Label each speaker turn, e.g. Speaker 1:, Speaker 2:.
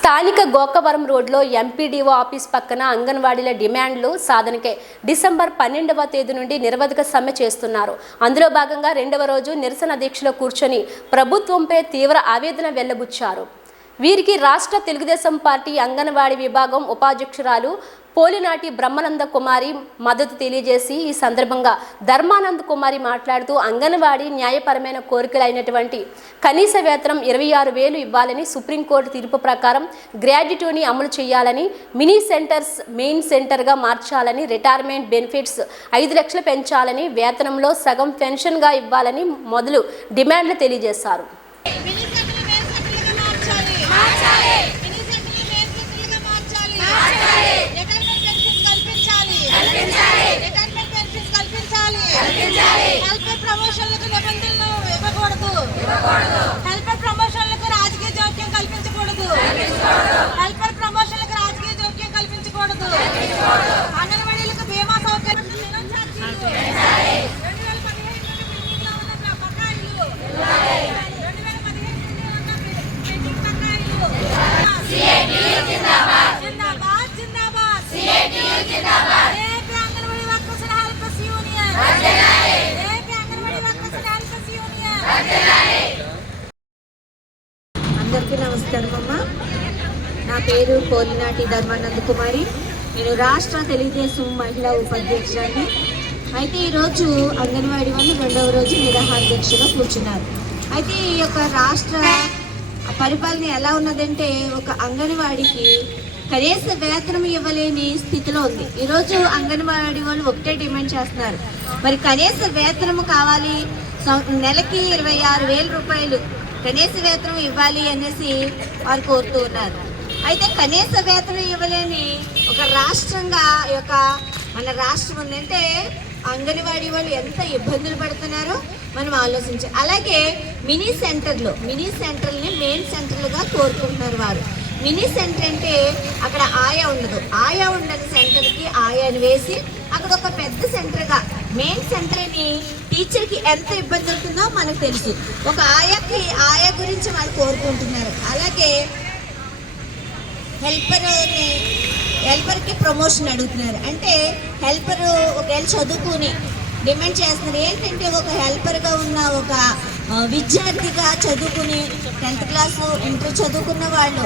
Speaker 1: స్థానిక గోకవరం రోడ్లో MPDO office పక్కన అంగన్వాడీల డిమాండ్లు సాధనకే డిసెంబర్ పన్నెండవ తేదీ నుండి నిరవధిక సమ్మె చేస్తున్నారు. అందులో భాగంగా రెండవ రోజు నిరసన దీక్షలో కూర్చొని ప్రభుత్వంపై తీవ్ర ఆవేదన వెల్లబుచ్చారు. వీరికి రాష్ట్ర తెలుగుదేశం పార్టీ అంగన్వాడీ విభాగం ఉపాధ్యక్షురాలు పోలినాటి బ్రహ్మానంద కుమారి మద్దతు తెలియజేసి ఈ సందర్భంగా ధర్మానంద్ కుమారి మాట్లాడుతూ అంగన్వాడీ న్యాయపరమైన కోరికలైనటువంటి కనీస వేతనం ఇరవై ఆరు వేలు ఇవ్వాలని సుప్రీంకోర్టు తీర్పు ప్రకారం గ్రాడ్యుటీని అమలు చేయాలని మినీ సెంటర్స్ మెయిన్ సెంటర్గా మార్చాలని రిటైర్మెంట్ బెనిఫిట్స్ ఐదు లక్షలు పెంచాలని వేతనంలో సగం పెన్షన్గా ఇవ్వాలని మొదలు డిమాండ్లు తెలియజేశారు.
Speaker 2: అందరికీ నమస్కారం అమ్మ. నా పేరు కోలినాటి ధర్మానంద కుమారి నేను రాష్ట్ర తెలుగుదేశం మహిళా ఉపాధ్యక్షురాన్ని అయితే ఈరోజు అంగన్వాడీ వాళ్ళు రెండవ రోజు నిరాహార కూర్చున్నారు. అయితే ఈ యొక్క రాష్ట్ర పరిపాలన ఎలా ఉన్నదంటే ఒక అంగన్వాడికి కనీస వేతనం ఇవ్వలేని స్థితిలో ఉంది. ఈరోజు అంగన్వాడీ వాళ్ళు ఒకటే డిమాండ్ చేస్తున్నారు. మరి కనీస వేతనం కావాలి. సం- నెలకి ఇరవై ఆరు వేల రూపాయలు కనీస వేతనం ఇవ్వాలి అనేసి వారు కోరుతూ ఉన్నారు. అయితే కనీస వేతనం ఇవ్వలేని ఒక రాష్ట్రంగా ఈ యొక్క మన రాష్ట్రం ఉందంటే అంగన్వాడీ వాళ్ళు ఎంత ఇబ్బందులు పడుతున్నారో మనం ఆలోచించాలి అలాగే మినీ సెంటర్లు మినీ సెంటర్ని మెయిన్ సెంటర్లుగా కోరుకుంటున్నారు వారు. మినీ సెంటర్ అంటే అక్కడ ఆయా ఉండదు. ఆయా ఉండని సెంటర్కి ఆయాను వేసి అక్కడ ఒక పెద్ద సెంటర్గా మెయిన్ సెంటర్ని టీచర్కి ఎంత ఇబ్బంది ఉంటుందో మనకు తెలుసు. ఒక ఆయాకి ఆయా గురించి వాళ్ళు కోరుకుంటున్నారు. అలాగే హెల్పర్ని హెల్పర్కి ప్రమోషన్ అడుగుతున్నారు. అంటే హెల్పర్ ఒకవేళ చదువుకుని డిమాండ్ చేస్తున్నారు. ఏంటంటే ఒక హెల్పర్గా ఉన్న ఒక విద్యార్థిగా చదువుకుని టెన్త్ క్లాసు ఇంటర్ చదువుకున్న వాళ్ళు